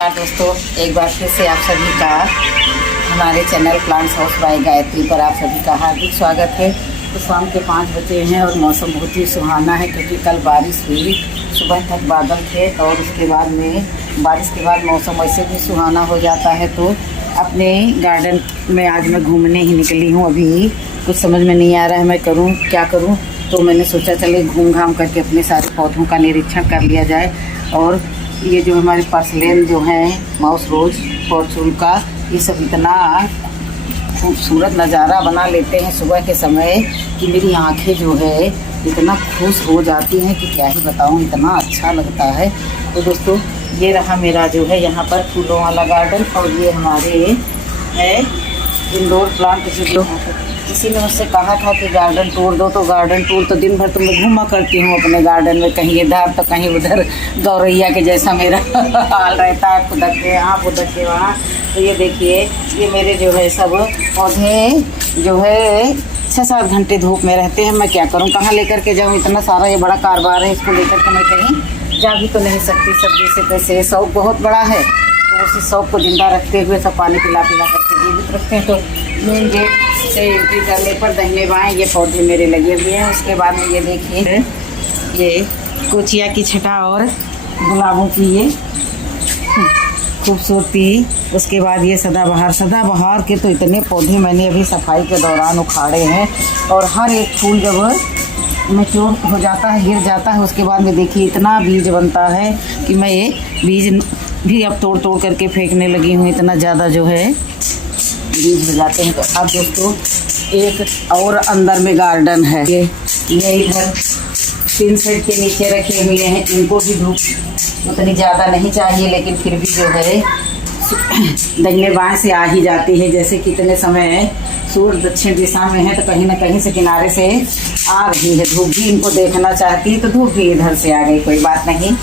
दोस्तों, एक बार फिर से आप सभी का हमारे channel plants house by Gayatri पर आप सभी का हार्दिक स्वागत है। तो शाम के 5 बजे हैं और मौसम बहुत ही सुहाना है क्योंकि कल बारिश हुई, सुबह तक बादल थे और उसके बाद में बारिश के बाद मौसम वैसे भी सुहाना हो जाता है। तो अपने गार्डन में आज मैं घूमने ही निकली हूँ। अभी कुछ समझ में नहीं आ रहा है मैं करूँ क्या करूँ, तो मैंने सोचा चले घूम घाम करके अपने सारे पौधों का निरीक्षण कर लिया जाए। और ये जो हमारे पर्सलेन जो हैं, माउस रोज, फॉर्चून का, ये सब इतना खूबसूरत नज़ारा बना लेते हैं सुबह के समय कि मेरी आंखें जो है इतना खुश हो जाती हैं कि क्या ही बताऊं, इतना अच्छा लगता है। तो दोस्तों, ये रहा मेरा जो है यहाँ पर फूलों वाला गार्डन। और ये हमारे है इंडोर प्लांट। किसी ने मुझसे कहा था कि गार्डन टूर दो, तो गार्डन टूर तो दिन भर तो मैं घूमा करती हूँ अपने गार्डन में, कहीं इधर तो कहीं उधर, गौरैया के जैसा मेरा हाल रहता है, खुदक के यहाँ खुदक के वहाँ। तो ये देखिए, ये मेरे जो है सब पौधे जो है 6-7 घंटे धूप में रहते हैं। मैं क्या करूँ, कहाँ लेकर के जाऊँ, इतना सारा ये बड़ा कारोबार है, इसको लेकर के मैं कहीं जा भी तो नहीं सकती। सब जैसे तैसे शौक बहुत बड़ा है, तो उसी शौक को जिंदा रखते हुए सब पानी पिला करके जीवित रखते हैं। तो मेन गेट से एंट्री करने पर दाहिने बाएं ये पौधे मेरे लगे हुए हैं। उसके बाद में ये देखिए, ये कोचिया की छटा और गुलाबों की ये खूबसूरती। उसके बाद ये सदाबहार के तो इतने पौधे मैंने अभी सफाई के दौरान उखाड़े हैं। और हर एक फूल जब मैच्योर हो जाता है, गिर जाता है, उसके बाद में देखिए इतना बीज बनता है कि मैं ये बीज भी अब तोड़ करके फेंकने लगी हूँ। इतना ज़्यादा जो है बीज हो जाते हैं। तो अब दोस्तों, एक और अंदर में गार्डन है। ये इधर 3 सेट के नीचे रखे हुए हैं। इनको भी धूप उतनी ज़्यादा नहीं चाहिए, लेकिन फिर भी जो है दाहिने बाएं से आ ही जाती है। जैसे कितने समय सूर्य दक्षिण दिशा में है, तो कहीं ना कहीं से किनारे से आ रही है धूप भी, इनको देखना चाहती है तो धूप भी इधर से आ गई। कोई बात नहीं,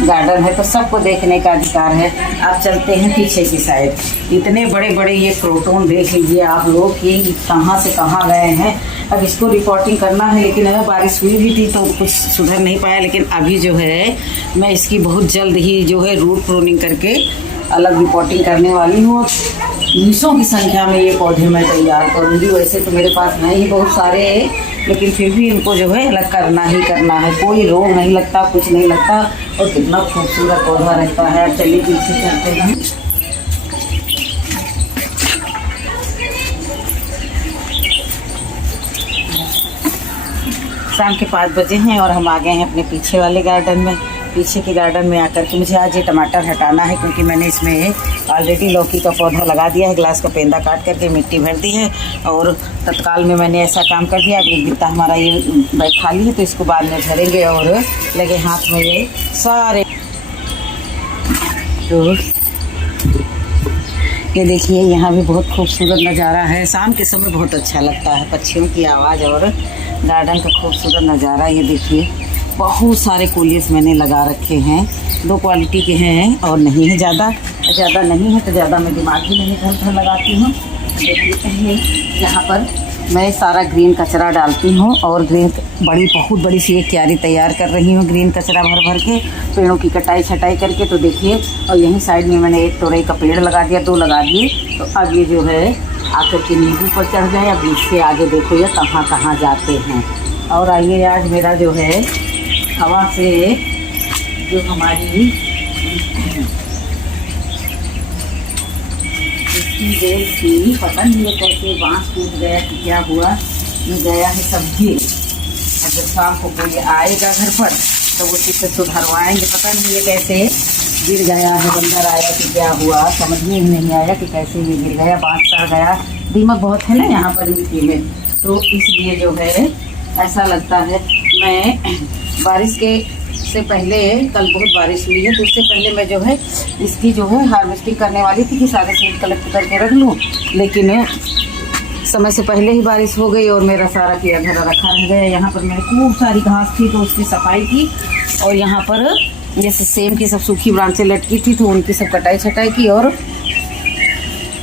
गार्डन है तो सबको देखने का अधिकार है। आप चलते हैं पीछे की साइड। इतने बड़े बड़े ये क्रोटोन देख लीजिए आप लोग कि कहाँ से कहाँ गए हैं। अब इसको रिपोर्टिंग करना है, लेकिन अगर बारिश हुई भी थी तो कुछ सुधर नहीं पाया। लेकिन अभी जो है मैं इसकी बहुत जल्द ही जो है रूट प्रूनिंग करके अलग रिपोर्टिंग करने वाली हूँ। 20 की संख्या में ये पौधे मैं तैयार करूँगी। वैसे तो मेरे पास नहीं बहुत सारे, लेकिन फिर भी इनको जो है अलग करना ही करना है। कोई रोग नहीं लगता, कुछ नहीं लगता, और कितना खूबसूरत पौधा रहता है। चलिए पीछे चलते हैं। शाम के 5 बजे हैं और हम आ गए हैं अपने पीछे वाले गार्डन में। पीछे के गार्डन में आकर के मुझे आज ये टमाटर हटाना है, क्योंकि मैंने इसमें ऑलरेडी लौकी का पौधा लगा दिया है। ग्लास का पेंदा काट करके मिट्टी भर दी है और तत्काल में मैंने ऐसा काम कर दिया। अब एक बित्ता हमारा ये बैग खाली है, तो इसको बाद में भरेंगे और लगे हाथ में ये सारे। तो ये देखिए, यहाँ भी बहुत खूबसूरत नज़ारा है। शाम के समय बहुत अच्छा लगता है, पक्षियों की आवाज़ और गार्डन का खूबसूरत नज़ारा। ये देखिए, बहुत सारे कोलियस मैंने लगा रखे हैं। 2 क्वालिटी के हैं और नहीं है ज़्यादा नहीं है, तो ज़्यादा मैं दिमाग भी नहीं घर लगाती हूँ। देखिए, यहाँ पर मैं सारा ग्रीन कचरा डालती हूँ और बहुत बड़ी सी एक क्यारी तैयार कर रही हूँ ग्रीन कचरा भर के, पेड़ों की कटाई छटाई करके। तो देखिए, और यहीं साइड में मैंने एक तोरई का पेड़ लगा दिया, 2 लगा दिए। तो अब ये जो है आकर के नींबू पर चढ़ गए। अब इससे आगे देखो ये कहाँ कहाँ जाते हैं। और आइए, आज मेरा जो है हवा से जो हमारी की पता नहीं है कैसे बांस टूट गया कि क्या हुआ, ये गया है सब गिर। और जब शाम को कोई आएगा घर पर तो वो चीज़ सुधरवाएंगे। पता नहीं ये कैसे गिर गया है, बंदर आया कि क्या हुआ, समझ में नहीं आया कि कैसे ये गिर गया। बांस सड़ गया, दीमक बहुत है ना यहाँ पर मिट्टी में, तो इसलिए जो है ऐसा लगता है। मैं बारिश के से पहले, कल बहुत बारिश हुई है, तो उससे पहले मैं जो है इसकी जो है हार्वेस्टिंग करने वाली थी कि सारे सीड कलेक्ट करके रख लूँ। लेकिन समय से पहले ही बारिश हो गई और मेरा सारा किया धरा रखा रह गया। यहाँ पर मेरे खूब सारी घास थी, तो उसकी सफाई की। और यहाँ पर जैसे सेम की सब सूखी ब्रांचें लटकी थी, तो उनकी सब कटाई छटाई की। और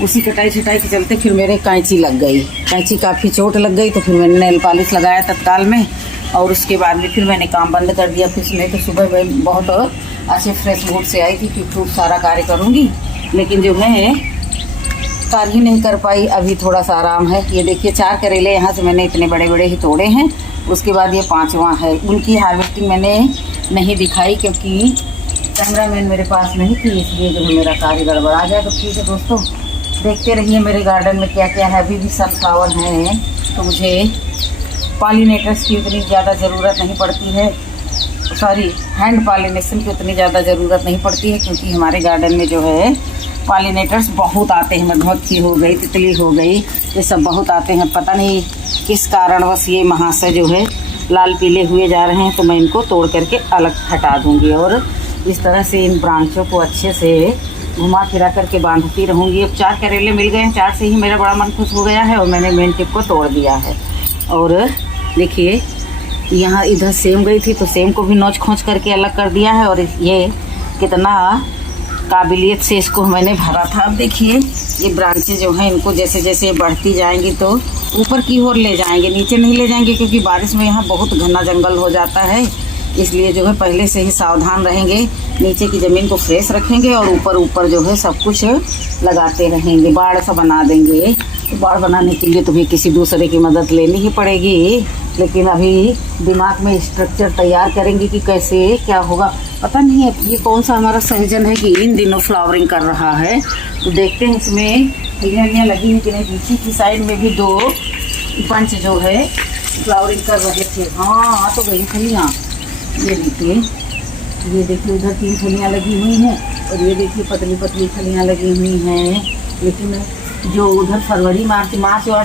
उसी कटाई छटाई के चलते फिर मेरे कैंची लग गई, कैंची काफ़ी चोट लग गई। तो फिर मैंने नेल पॉलिश लगाया तत्काल में, और उसके बाद में फिर मैंने काम बंद कर दिया। फिर उसमें तो सुबह में बहुत अच्छे फ्रेश मूड से आई थी कि खूब सारा कार्य करूँगी, लेकिन जो है कार्य ही नहीं कर पाई। अभी थोड़ा सा आराम है। ये देखिए 4 करेले यहाँ से मैंने इतने बड़े बड़े ही तोड़े हैं। उसके बाद ये 5वां है। उनकी हार्वेस्टिंग मैंने नहीं दिखाई क्योंकि कैमरामैन मेरे पास नहीं थी, इसलिए जो है मेरा कार्य गड़बड़ा गया। तो ठीक है दोस्तों, देखते रहिए मेरे गार्डन में क्या क्या है। अभी भी सनफ्लावर हैं, तो मुझे पॉलिनेटर्स की उतनी ज़्यादा ज़रूरत नहीं पड़ती है, हैंड पॉलिनेशन की उतनी ज़्यादा ज़रूरत नहीं पड़ती है, क्योंकि हमारे गार्डन में जो है पॉलिनेटर्स बहुत आते हैं। मधुमक्खी हो गई, तितली हो गई, ये सब बहुत आते हैं। पता नहीं किस कारणवश ये महाशय जो है लाल पीले हुए जा रहे हैं, तो मैं इनको तोड़ करके अलग हटा दूँगी और इस तरह से इन ब्रांचों को अच्छे से घुमा फिरा करके बांधती रहूँगी। अब 4 करेले मिल गए हैं, 4 से ही मेरा बड़ा मन खुश हो गया है और मैंने मेन टिप को तोड़ दिया है। और देखिए यहाँ इधर सेम गई थी, तो सेम को भी नोच खोंच करके अलग कर दिया है। और ये कितना काबिलियत से इसको मैंने भरा था। अब देखिए ये ब्रांचें जो हैं, इनको जैसे जैसे बढ़ती जाएंगी तो ऊपर की ओर ले जाएंगे, नीचे नहीं ले जाएंगे, क्योंकि बारिश में यहाँ बहुत घना जंगल हो जाता है। इसलिए जो है पहले से ही सावधान रहेंगे, नीचे की ज़मीन को फ्रेश रखेंगे और ऊपर ऊपर जो है सब कुछ लगाते रहेंगे। बाड़ सा बना देंगे। तो बाड़ बनाने के लिए तुम्हें किसी दूसरे की मदद लेनी ही पड़ेगी, लेकिन अभी दिमाग में स्ट्रक्चर तैयार करेंगे कि कैसे क्या होगा। पता नहीं है ये कौन सा हमारा सहजन है कि इन दिनों फ्लावरिंग कर रहा है। तो देखते हैं इसमें फलियाँ लगी हैं कि नहीं। पीछे की साइड में भी 2 पंच जो है फ्लावरिंग कर रहे थे। हाँ तो गई फलियाँ। ये देखिए उधर 3 फलियाँ लगी हुई हैं और ये देखिए पतली पतली फलियाँ लगी हुई हैं। लेकिन जो उधर फरवरी मार्च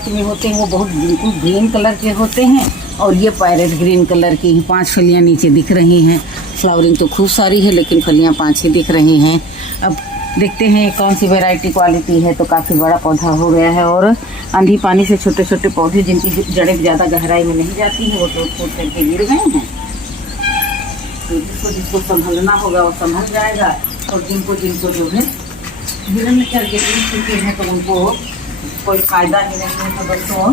में होते हैं वो बहुत बिल्कुल ग्रीन कलर के होते हैं, और ये पैरेट ग्रीन कलर की 5 फलियाँ नीचे दिख रही हैं। फ्लावरिंग तो खूब सारी है, लेकिन फलियाँ 5 ही दिख रही हैं। अब देखते हैं कौन सी वैरायटी क्वालिटी है। तो काफ़ी बड़ा पौधा हो गया है और आंधी पानी से छोटे छोटे पौधे जिनकी जड़ें ज़्यादा गहराई में नहीं जाती हैं वो टूट करके गिर गए हैं। तो जिसको संभलना होगा वो संभल जाएगा, और जिनको जो है गिरन करके गिर चुके हैं तो उनको कोई फ़ायदा ही नहीं है। तो दोस्तों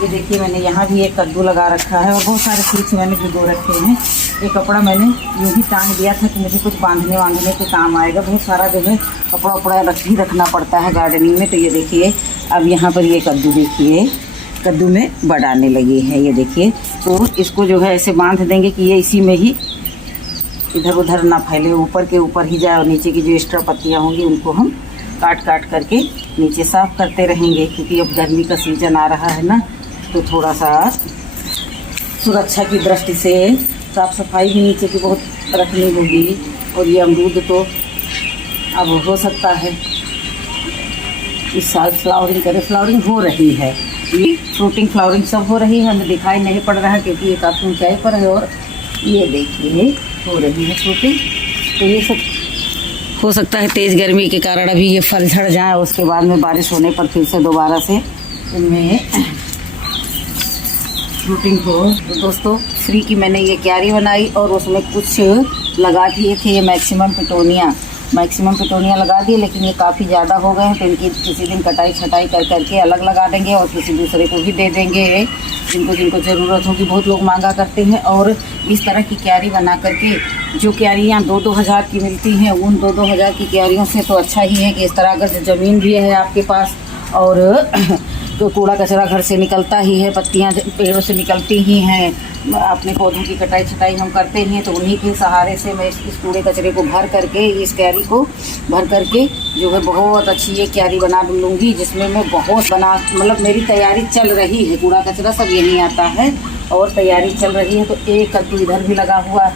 ये देखिए मैंने यहाँ भी एक कद्दू लगा रखा है और बहुत सारे सीड्स मैंने भिगो रखे हैं। ये कपड़ा मैंने यूँ ही टांग दिया था कि मुझे कुछ बांधने के काम आएगा। बहुत सारा जो है कपड़ा रखना पड़ता है गार्डनिंग में। तो ये देखिए अब यहाँ पर ये कद्दू देखिए, कद्दू में बड़ आने लगी है। ये देखिए, तो इसको जो है ऐसे बांध देंगे कि ये इसी में ही इधर उधर ना फैले, ऊपर के ऊपर ही जाए। और नीचे की जो एक्स्ट्रा पत्तियाँ होंगी उनको हम काट करके नीचे साफ़ करते रहेंगे, क्योंकि अब गर्मी का सीज़न आ रहा है ना, तो थोड़ा सा सुरक्षा की दृष्टि से साफ़ सफाई भी नीचे की बहुत रखनी होगी। और ये अमरूद तो अब हो सकता है इस साल फ्लावरिंग हो रही है। ये फ्रूटिंग फ्लावरिंग सब हो रही है, हमें दिखाई नहीं पड़ रहा है क्योंकि ये काफ़ी ऊंचाई पर है। और ये देखिए हो रही है फ्रूटिंग। तो ये सब हो सकता है तेज़ गर्मी के कारण अभी ये फल झड़ जाए, उसके बाद में बारिश होने पर फिर से दोबारा से इनमें फ्रूटिंग हो। तो दोस्तों फ्री की मैंने ये क्यारी बनाई और उसमें कुछ लगा दिए थे ये मैक्सिमम पिटोनिया लगा दिए, लेकिन ये काफ़ी ज़्यादा हो गए हैं। तो इनकी किसी दिन कटाई छटाई करके अलग लगा देंगे और किसी दूसरे को भी दे देंगे जिनको ज़रूरत होगी। बहुत लोग मांगा करते हैं। और इस तरह की क्यारी बना करके जो क्यारियाँ 2-2 हज़ार की मिलती हैं, उन 2-2 हज़ार की क्यारियों से तो अच्छा ही है कि इस तरह अगर ज़मीन भी है आपके पास और तो कूड़ा कचरा घर से निकलता ही है, पत्तियां पेड़ों से निकलती ही हैं, अपने पौधों की कटाई छटाई हम करते हैं, तो उन्हीं के सहारे से मैं इस कूड़े कचरे को भर करके इस क्यारी को भर करके जो है बहुत अच्छी ये क्यारी बना लूँगी, जिसमें मैं मतलब मेरी तैयारी चल रही है। कूड़ा कचरा सब यहीं आता है और तैयारी चल रही है। तो एक कद्दू इधर भी लगा हुआ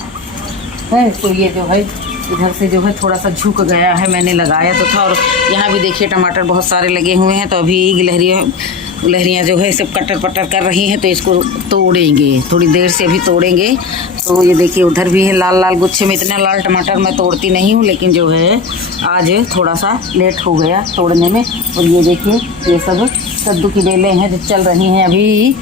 है, तो ये जो है इधर से जो है थोड़ा सा झुक गया है, मैंने लगाया तो था। और यहाँ भी देखिए टमाटर बहुत सारे लगे हुए हैं, तो अभी गिलहरियाँ जो है सब कटर पटर कर रही हैं, तो इसको तोड़ेंगे, थोड़ी देर से अभी तोड़ेंगे। तो ये देखिए उधर भी है लाल लाल गुच्छे में। इतना लाल टमाटर मैं तोड़ती नहीं हूँ, लेकिन जो है आज थोड़ा सा लेट हो गया तोड़ने में। और ये देखिए ये सब कद्दू की बेलें हैं जो चल रही हैं। अभी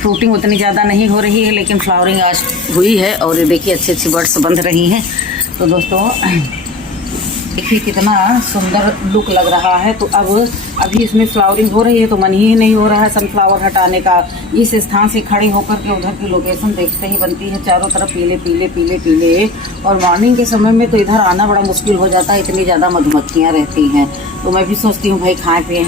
फ्रूटिंग उतनी ज़्यादा नहीं हो रही है, लेकिन फ्लावरिंग आज हुई है। और ये देखिए अच्छी अच्छी बर्ड्स बंध रही हैं। तो दोस्तों देखिए कितना सुंदर लुक लग रहा है। तो अब अभी इसमें फ्लावरिंग हो रही है तो मन ही नहीं हो रहा है सनफ्लावर हटाने का। इस स्थान से खड़े होकर के उधर की लोकेशन देखते ही बनती है, चारों तरफ पीले पीले पीले पीले। और मॉर्निंग के समय में तो इधर आना बड़ा मुश्किल हो जाता है, इतनी ज़्यादा मधुमक्खियाँ रहती हैं। तो मैं भी सोचती हूँ भाई खाएँ पिएँ,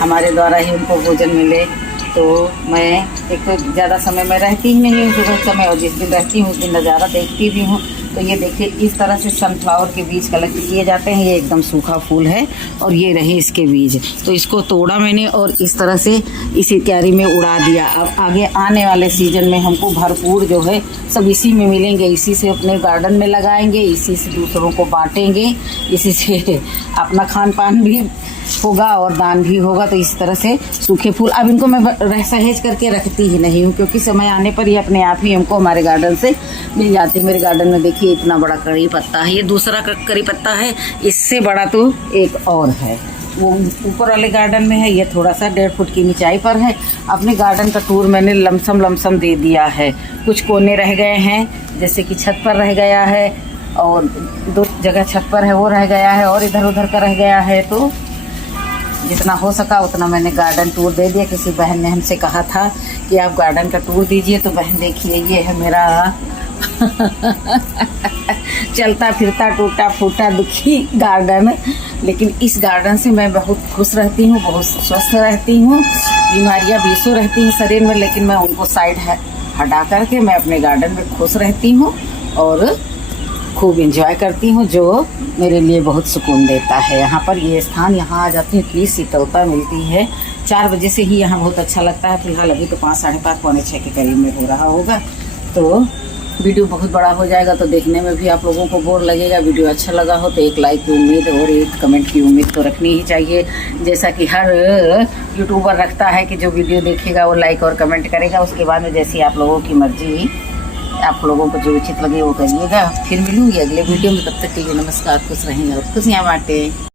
हमारे द्वारा ही उनको भोजन मिले। तो मैं एक तो ज़्यादा समय में रहती ही नहीं हूँ सुबह समय, और जिस दिन रहती हूँ उस दिन नज़ारा देखती भी हूँ। तो ये देखिए इस तरह से सनफ्लावर के बीज कलेक्ट किए जाते हैं। ये एकदम सूखा फूल है और ये रहे इसके बीज। तो इसको तोड़ा मैंने और इस तरह से इसी क्यारी में उड़ा दिया। अब आगे आने वाले सीजन में हमको भरपूर जो है सब इसी में मिलेंगे, इसी से अपने गार्डन में लगाएंगे, इसी से दूसरों को बांटेंगे, इसी से अपना खान पान भी होगा और दान भी होगा। तो इस तरह से सूखे फूल अब इनको मैं सहेज करके रखती ही नहीं हूँ, क्योंकि समय आने पर ही अपने आप ही हमको हमारे गार्डन से मिल जाते हैं। मेरे गार्डन में देखिए इतना बड़ा कड़ी पत्ता है, ये दूसरा कड़ी पत्ता है, इससे बड़ा तो एक और है, वो ऊपर वाले गार्डन में है। ये थोड़ा सा 1.5 फुट की ऊंचाई पर है। अपने गार्डन का टूर मैंने लमसम दे दिया है। कुछ कोने रह गए हैं, जैसे कि छत पर रह गया है और 2 जगह छत पर है वो रह गया है और इधर उधर का रह गया है। तो जितना हो सका उतना मैंने गार्डन टूर दे दिया। किसी बहन ने हमसे कहा था कि आप गार्डन का टूर दीजिए, तो बहन देखिए ये है मेरा चलता फिरता टूटा फूटा दुखी गार्डन। लेकिन इस गार्डन से मैं बहुत खुश रहती हूँ, बहुत स्वस्थ रहती हूँ। बीमारियाँ बीसों रहती हैं शरीर में, लेकिन मैं उनको साइड हटा करके मैं अपने गार्डन में खुश रहती हूँ और खूब एंजॉय करती हूँ, जो मेरे लिए बहुत सुकून देता है। यहाँ पर ये स्थान, यहाँ आ जाती हूँ इतनी शीतलता मिलती है। 4 बजे से ही यहाँ बहुत अच्छा लगता है। फिलहाल अभी तो 5, साढ़े 5, पौने 6 के करीब में हो रहा होगा। तो वीडियो बहुत बड़ा हो जाएगा तो देखने में भी आप लोगों को बोर लगेगा। वीडियो अच्छा लगा हो तो एक लाइक की उम्मीद और एक कमेंट की उम्मीद तो रखनी ही चाहिए, जैसा कि हर यूट्यूबर रखता है कि जो वीडियो देखेगा वो लाइक और कमेंट करेगा। उसके बाद में जैसी आप लोगों की मर्जी, आप लोगों को जो उचित लगे वो करिएगा। फिर मिलूंगी अगले वीडियो में, तब तक के लिए नमस्कार, खुश रहेंगे और खुशियाँ बांटें।